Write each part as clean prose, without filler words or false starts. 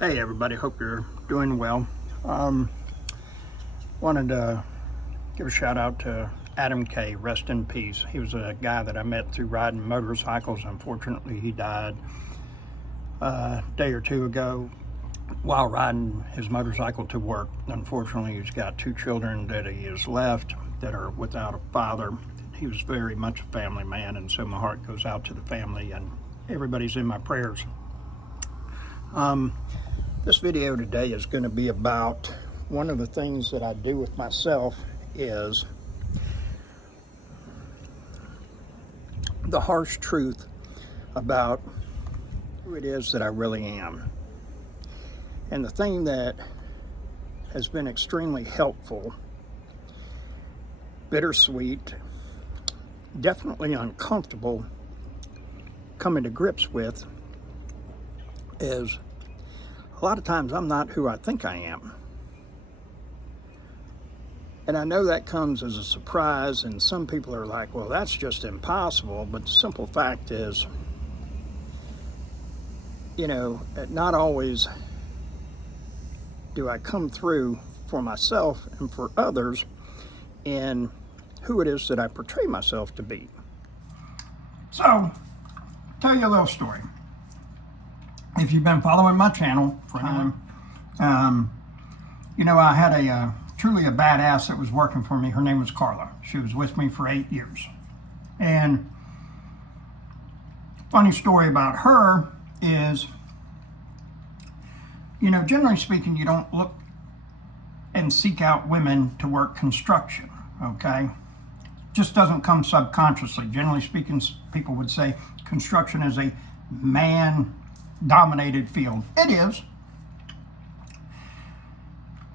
Hey everybody, hope you're doing well. Wanted to give a shout out to Adam K. Rest in peace. He was a guy that I met through riding motorcycles. Unfortunately, he died a day or two ago while riding his motorcycle to work. Unfortunately, he's got two children that he has left that are without a father. He was very much a family man, and so my heart goes out to the family, and everybody's in my prayers. This video today is going to be about one of the things that I do with myself is the harsh truth about who it is that I really am. And the thing that has been extremely helpful, bittersweet, definitely uncomfortable coming to grips with is a lot of times I'm not who I think I am. And I know that comes as a surprise, and some people are like, well, that's just impossible. But the simple fact is, not always do I come through for myself and for others in who it is that I portray myself to be. So, tell you a little story. If you've been following my channel for time, I had truly a badass that was working for me. Her name was Carla. She was with me for 8 years. And funny story about her is, generally speaking, you don't look and seek out women to work construction, okay? Just doesn't come subconsciously. Generally speaking, people would say construction is a man-dominated field. It is.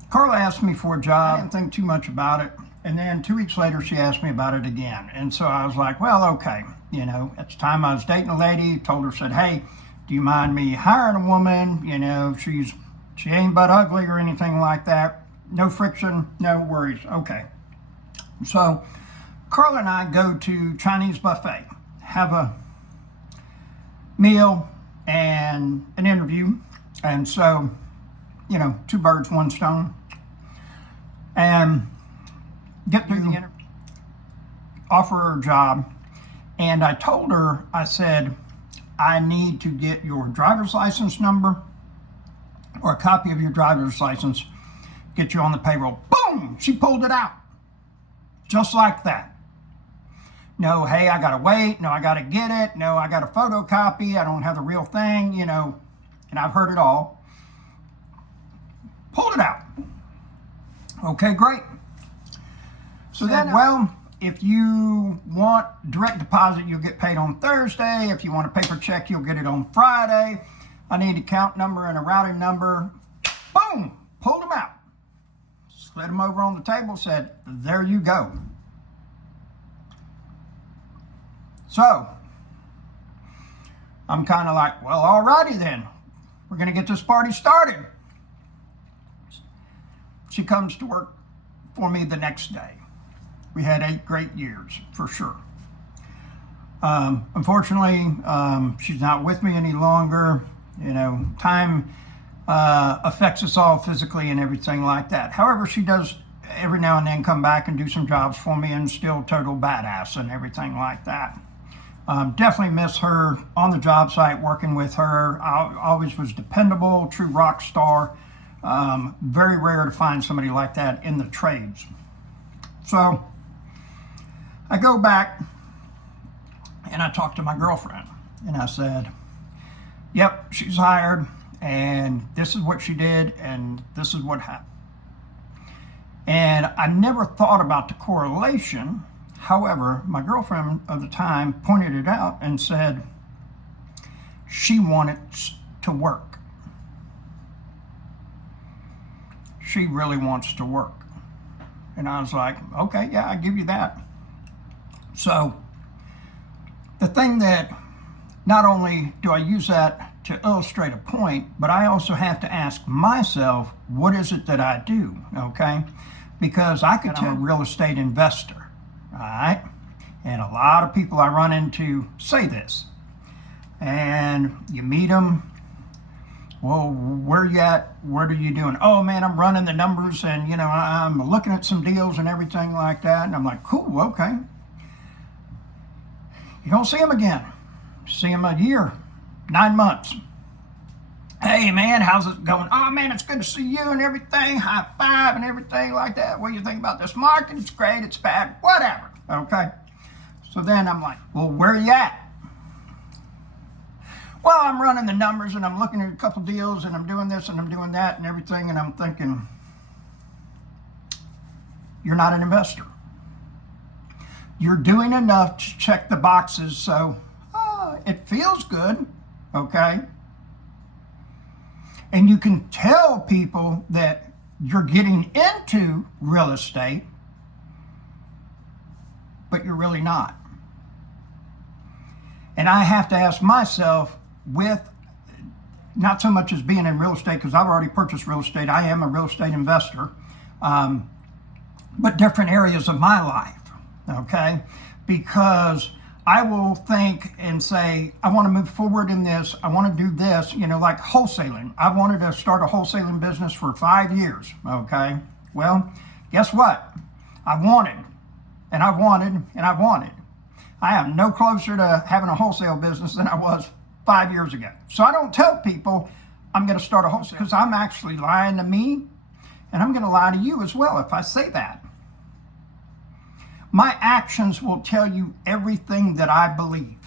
Carla asked me for a job. I didn't think too much about it. And then 2 weeks later, she asked me about it again. And so I was like, well, okay. At the time I was dating a lady, told her, said, hey, do you mind me hiring a woman? She ain't but ugly or anything like that. No friction, no worries. Okay. So Carla and I go to Chinese buffet, have a meal and an interview. And so, two birds, one stone. And get through the interview, offer her a job. And I told her, I said, I need to get your driver's license number or a copy of your driver's license, get you on the payroll. Boom! She pulled it out. Just like that. No, hey, I gotta wait. No, I gotta get it. No, I got a photocopy. I don't have the real thing, and I've heard it all. Pulled it out. Okay, great. So then, well, if you want direct deposit, you'll get paid on Thursday. If you want a paper check, you'll get it on Friday. I need an account number and a routing number. Boom, pulled them out. Slid them over on the table, said, there you go. So, I'm kind of like, well, alrighty then. We're going to get this party started. She comes to work for me the next day. We had 8 great years, for sure. Unfortunately, she's not with me any longer. Time affects us all physically and everything like that. However, she does every now and then come back and do some jobs for me, and still total badass and everything like that. Definitely miss her on the job site, working with her. I always was dependable, true rock star. Very rare to find somebody like that in the trades. So I go back and I talk to my girlfriend, and I said, yep, she's hired, and this is what she did, and this is what happened. And I never thought about the correlation. However, my girlfriend of the time pointed it out and said she wanted to work. She really wants to work. And I was like, okay, yeah, I give you that. So the thing that, not only do I use that to illustrate a point, but I also have to ask myself, what is it that I do, okay? Because I could tell I'm a real estate investor, all right? And a lot of people I run into say this. And you meet them, Well, where you at? What are you doing? Oh man, I'm running the numbers and I'm looking at some deals and everything like that. And I'm like, cool, okay. You don't see him again. See him a year, 9 months. Hey man, how's it going? Oh man, it's good to see you and everything. High five and everything like that. What do you think about this market? It's great, it's bad, whatever. Okay. So then I'm like, well, where are you at? Well, I'm running the numbers and I'm looking at a couple deals and I'm doing this and I'm doing that and everything. And I'm thinking, you're not an investor. You're doing enough to check the boxes. So it feels good. Okay. And you can tell people that you're getting into real estate, but you're really not. And I have to ask myself, with not so much as being in real estate, because I've already purchased real estate, I am a real estate investor, but different areas of my life, okay? Because I will think and say, I want to move forward in this, I want to do this, like wholesaling. I wanted to start a wholesaling business for 5 years, okay? Well, guess what? I wanted, and I wanted, and I wanted. I am no closer to having a wholesale business than I was 5 years ago. So I don't tell people I'm going to start a wholesale, because I'm actually lying to me, and I'm going to lie to you as well if I say that. My actions will tell you everything that I believe.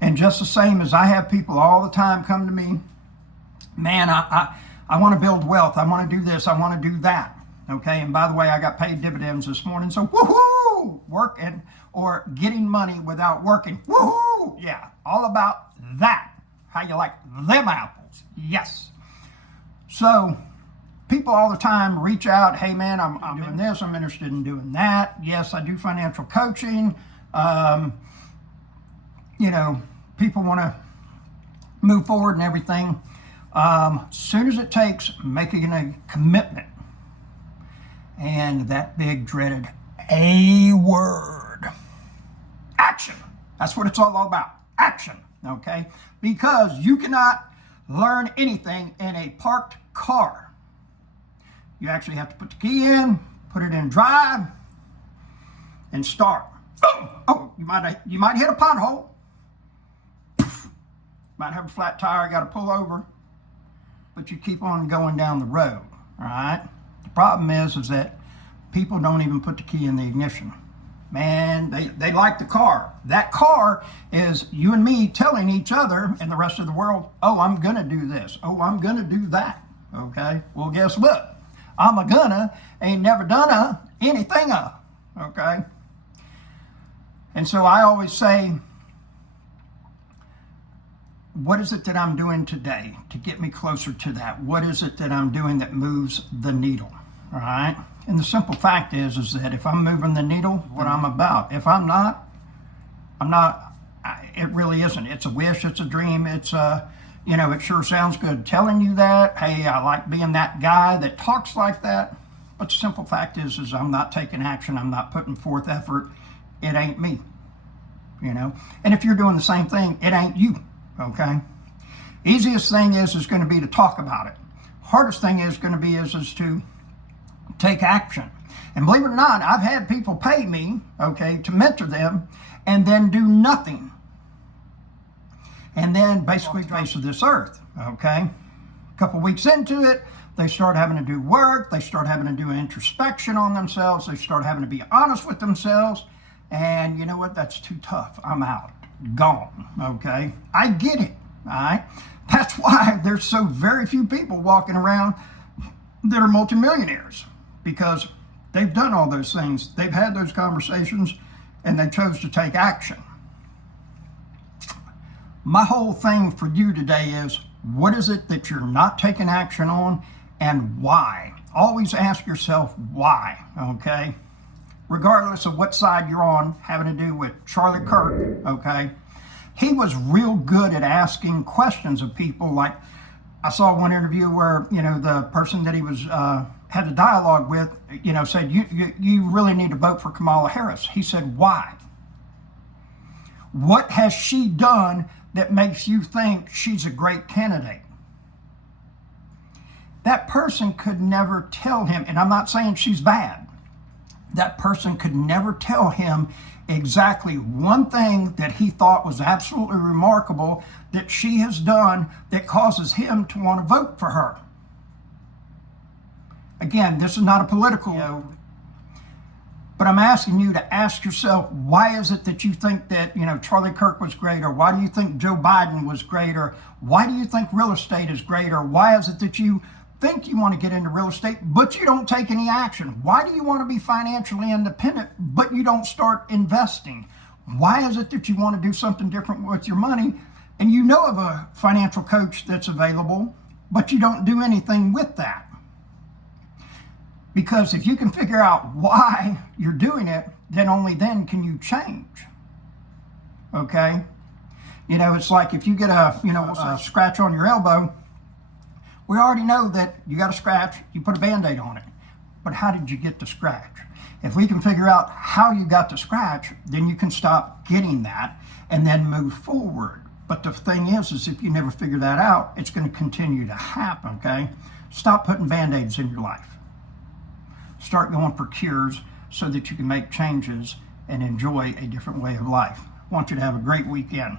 And just the same as I have people all the time come to me, man, I want to build wealth. I want to do this. I want to do that. Okay. And by the way, I got paid dividends this morning. So woohoo, working or getting money without working. Woohoo. Yeah. All about that. How you like them apples. Yes. So people all the time reach out, hey man, I'm doing this, I'm interested in doing that. Yes, I do financial coaching. People want to move forward and everything. As soon as it takes making a commitment, and that big dreaded A word, action. That's what it's all about, action, okay? Because you cannot learn anything in a parked car. You actually have to put the key in, put it in drive, and start. Oh, you might hit a pothole. Might have a flat tire, got to pull over, but you keep on going down the road. All right. The problem is that people don't even put the key in the ignition. Man, they like the car. That car is you and me telling each other and the rest of the world, oh, I'm gonna do this. Oh, I'm gonna do that. Okay. Well, guess what? I'm a gonna, ain't never done anything. Okay? And so I always say, what is it that I'm doing today to get me closer to that? What is it that I'm doing that moves the needle? All right? And the simple fact is that if I'm moving the needle, what I'm about. If I'm not, it really isn't. It's a wish, it's a dream, it's it sure sounds good telling you that. Hey, I like being that guy that talks like that. But the simple fact is I'm not taking action. I'm not putting forth effort. It ain't me, And if you're doing the same thing, it ain't you, okay? Easiest thing is going to be to talk about it. Hardest thing is going to be is to take action. And believe it or not, I've had people pay me, okay, to mentor them and then do nothing. And then basically face of this earth, okay? A couple weeks into it, they start having to do work. They start having to do introspection on themselves. They start having to be honest with themselves. And you know what? That's too tough. I'm out. Gone, okay? I get it, all right? That's why there's so very few people walking around that are multimillionaires, because they've done all those things. They've had those conversations, and they chose to take action. My whole thing for you today is, what is it that you're not taking action on, and why? Always ask yourself why, okay? Regardless of what side you're on, having to do with Charlie Kirk, okay? He was real good at asking questions of people. Like, I saw one interview where, the person that he was had a dialogue with, said, you really need to vote for Kamala Harris. He said, why? What has she done that makes you think she's a great candidate. That person could never tell him, and I'm not saying she's bad, that person could never tell him exactly one thing that he thought was absolutely remarkable that she has done that causes him to want to vote for her. Again, this is not a political, but I'm asking you to ask yourself, why is it that you think that, Charlie Kirk was great, or why do you think Joe Biden was great, or why do you think real estate is great, or why is it that you think you want to get into real estate, but you don't take any action? Why do you want to be financially independent, but you don't start investing? Why is it that you want to do something different with your money, and you know of a financial coach that's available, but you don't do anything with that? Because if you can figure out why you're doing it, then only then can you change. Okay? It's like if you get a scratch on your elbow, we already know that you got a scratch, you put a Band-Aid on it. But how did you get the scratch? If we can figure out how you got the scratch, then you can stop getting that and then move forward. But the thing is if you never figure that out, it's going to continue to happen, okay? Stop putting Band-Aids in your life. Start going for cures so that you can make changes and enjoy a different way of life. I want you to have a great weekend.